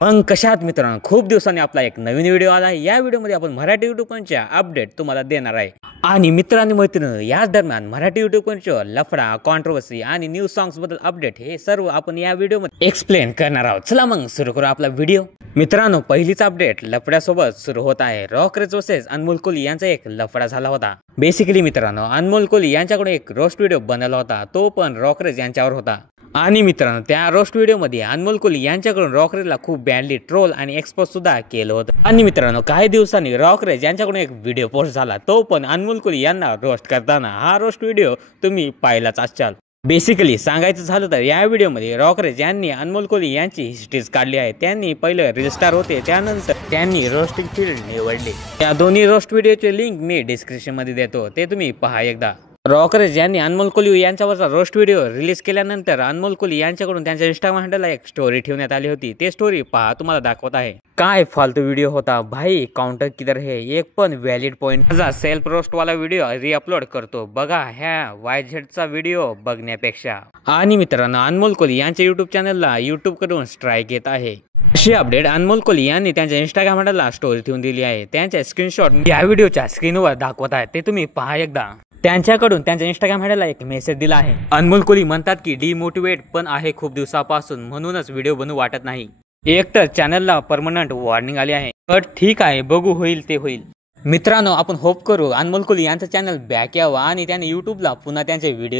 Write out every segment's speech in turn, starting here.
मग कशात मित्रांनो, खूप दिवसांनी आपला एक नवीन व्हिडिओ आला आहे। या व्हिडिओमध्ये आपण मराठी यूट्यूबच्या अपडेट तुम्हाला देणार आहे। आणि मित्रांनो मैत्रिणींनो, याच दरम्यान मराठी यूट्यूबच्या लफडा, कॉन्ट्रोवर्सी आणि न्यू सॉंग्स बद्दल अपडेट हे सर्व आपण या व्हिडिओमध्ये एक्सप्लेन करणार आहोत। चला मग सुरू करू आपला व्हिडिओ। मित्रांनो, पहिलीच अपडेट लफड्यासोबत सुरू होत आहे। रॉकरेज वर्सेस अनमोल कोहली यांचा एक लफडा झाला होता। बेसिकली मित्रांनो, अनमोल कोहली यांच्याकडून एक रोस्ट व्हिडिओ बनवला होता, तो पण रॉकरेज यांच्यावर होता। आणि मित्रांनो, त्या रोस्ट व्हिडिओ मध्ये अनमोल कोहली यांच्याकडून रॉकरेजला खूप बॅडली ट्रोल आणि एक्सपोज सुद्धा केलं होतं। आणि मित्रांनो, काही दिवसांनी रॉकरेज यांच्याकडून एक व्हिडिओ पोस्ट झाला, तो पण अनमोल कोहली यांना रोस्ट करताना। हा रोस्ट व्हिडिओ तुम्ही पाहिलाच असाल। बेसिकली सांगायचं झालं तर या व्हिडिओमध्ये रॉकरेज यांनी अनमोल कोहली यांची हिस्ट्रीज काढली आहे। त्यांनी पहिले रील स्टार होते, त्यानंतर त्यांनी रोस्टिंग फील्ड निवडले। या दोन्ही रोस्ट व्हिडिओचे लिंक मी डिस्क्रिप्शन मध्ये देतो, ते तुम्ही पहा एकदा। रॉकरेज यांनी अनमोल कोहली यांच्यावरचा रोस्ट व्हिडिओ रिलीज केल्यानंतर अनमोल कोहली यांच्याकडून त्यांच्या इंस्टाग्राम हँडलला एक स्टोरी ठेवण्यात आली होती। ते स्टोरी पहा, तुम्हाला दाखवत आहे। काय फालतू व्हिडिओ होता भाई, काउंटर किधर है, एक पण व्हॅलिड पॉइंट। माझा सेल्फ रोस्ट वाला व्हिडिओ रिअपलोड करतो बघा, ह्या वायझेडचा व्हिडिओ बघण्यापेक्षा। आणि मित्रांनो, अनमोल कोहली यांच्या युट्यूब चॅनलला युट्यूब कडून स्ट्राईक येत आहे। अशी अपडेट अनमोल कोहली यांनी त्यांच्या इंस्टाग्राम हँडलला स्टोरी ठेवून दिली आहे। त्यांच्या स्क्रीनशॉट या व्हिडिओच्या स्क्रीनवर दाखवत आहे, ते तुम्ही पहा एकदा। त्यांच्याकडून त्यांच्या इंस्टाग्राम हँडलला एक मेसेज दिला आहे। अनमोल कोहली म्हणतात की डिमोटिवेट पण आहे खूप दिवसापासून, म्हणूनच व्हिडिओ बनवू वाटत नाही। एक तर चॅनलला परमनंट वॉर्निंग आली आहे, बट ठीक आहे, बघू होईल ते होईल। मित्रांनो, आपण होप करू अनमोल कोहली यांचं चॅनल बॅक यावं आणि त्याने युट्यूबला पुन्हा त्यांचे व्हिडिओ।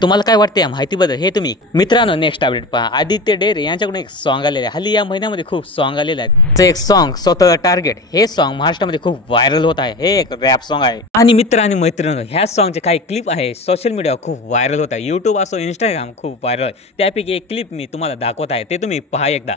तुम्हाला काय वाटते या माहितीबद्दल हे तुम्ही मित्रांनो नेक्स्ट अपडेट पहा। आदित्य डेरे यांच्याकडून एक सॉन्ग आलेले आहे। हल्ली या महिन्यामध्ये खूप सॉन्ग आलेले आहेत। एक सॉन्ग स्वतः टार्गेट, हे सॉन्ग महाराष्ट्रामध्ये खूप व्हायरल होत आहे। हे एक रॅप सॉन्ग आहे। आणि मित्र आणि मैत्रिणी, ह्या सॉन्गचे काही क्लिप आहे सोशल मीडिया खूप व्हायरल होत आहे। युट्यूब असो, इंस्टाग्राम खूप व्हायरल आहे। त्यापैकी एक क्लिप मी तुम्हाला दाखवत आहे, ते तुम्ही पहा एकदा।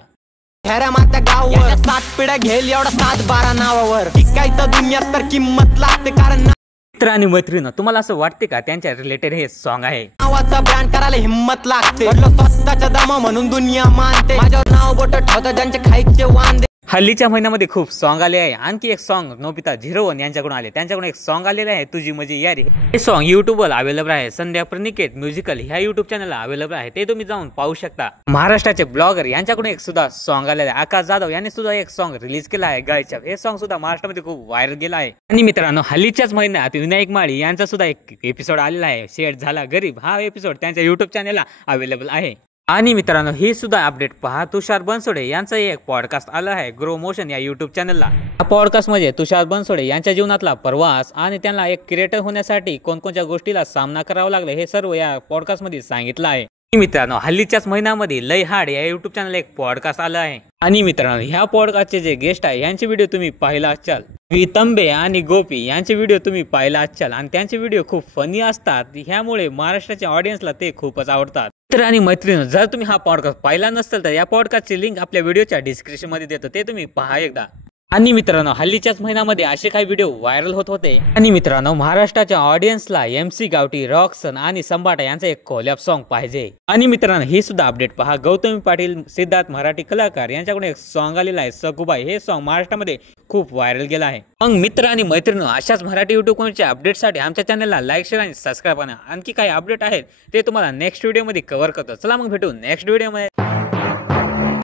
गावावर 7 पिढ्या घेल एवढा 7-12 नावावर टिकायचं दुनियात तर किंमत लागते। कारण मित्र आणि मैत्रिणी, तुम्हाला असं वाटते का त्यांच्या रिलेटेड हे सॉन्ग आहे? नावाचा ब्रँड करायला हिम्मत लागते, स्वतःच्या दमा म्हणून दुनिया मानते। माझ्यावर नाव बोट ठेवतात ज्यांचे खायचे वांदे। हल्लीच्या महिन्यामध्ये खूप सॉन्ग आले आहे। आणखी एक सॉन्ग नोबिता 01 यांच्याकडून आले। त्यांच्याकडून एक सॉन्ग आलेले आहे, तुझी मजी यारी। हे सॉन्ग युट्यूबवर अवेलेबल आहे। संध्या प्रनिकेत म्युझिकल ह्या युट्यूब चॅनलला अवेलेबल आहे, ते तुम्ही जाऊन पाहू शकता। महाराष्ट्राचे ब्लॉगर यांच्याकडून एक सुद्धा सॉन्ग आलेला आहे। आकाश जाधव यांनी सुद्धा एक सॉन्ग रिलीज केला आहे, गायच्या। हे सॉन्ग सुद्धा महाराष्ट्रामध्ये खूप व्हायरल गेला आहे। आणि मित्रांनो, हल्लीच्याच महिन्यात विनायक माळी यांचा सुद्धा एक एपिसोड आलेला आहे, शेड झाला गरीब। हा एपिसोड त्यांच्या युट्यूब चॅनलला अवेलेबल आहे। आणि मित्रांनो, ही सुद्धा अपडेट पहा। तुषार बनसोडे यांचा एक पॉडकास्ट आला आहे ग्रो मोशन या युट्यूब चॅनलला। या पॉडकास्ट मध्ये तुषार बनसोडे यांच्या जीवनातला प्रवास आणि त्यांना एक क्रिएटर होण्यासाठी कोणकोणत्या गोष्टीला सामना करावा लागला हे सर्व या पॉडकास्ट मध्ये सांगितलं आहे। मित्रांनो, हल्लीच्याच महिन्यामध्ये लय हार्ड या युट्यूब चॅनल एक पॉडकास्ट आला आहे। आणि मित्रांनो, ह्या पॉडकास्टचे जे गेस्ट आहे यांचे व्हिडिओ तुम्ही पाहिला असाल। वितंबे आणि गोपी यांचे व्हिडिओ तुम्ही पाहिला असाल आणि त्यांचे व्हिडिओ खूप फनी असतात, ह्यामुळे महाराष्ट्राच्या ऑडियन्सला ते खूपच आवडतात। मित्र आणि मैत्रिणी, जर तुम्ही हा पॉडकास्ट पाहिला नसेल तर या पॉडकास्टची लिंक आपल्या व्हिडिओच्या डिस्क्रिप्शन मध्ये देतो, ते तुम्ही पहा एकदा। आणि मित्रांनो, हल्लीच्याच महिन्यामध्ये असे काही व्हिडिओ व्हायरल होत होते। आणि मित्रांनो, महाराष्ट्राच्या ऑडियन्सला MC गावठी, रॉक्सन आणि संभाटा यांचा एक कोलॅब सॉन्ग पाहिजे। आणि मित्रांनो, ही सुद्धा अपडेट पहा। गौतमी पाटील, सिद्धार्थ मराठी कलाकार यांच्याकडून एक सॉन्ग आलेला आहे, सकुबाई। हे सॉन्ग महाराष्ट्रामध्ये खूप व्हायरल गेला आहे। मग मित्र आणि मैत्रिणी, अशाच मराठी युट्यूबच्या अपडेटसाठी आमच्या चॅनलला लाईक, शेअर आणि सबस्क्राईब करा। आणखी काही अपडेट आहेत ते तुम्हाला नेक्स्ट व्हिडिओमध्ये कव्हर करतो। चला मग भेटू नेक्स्ट व्हिडिओमध्ये।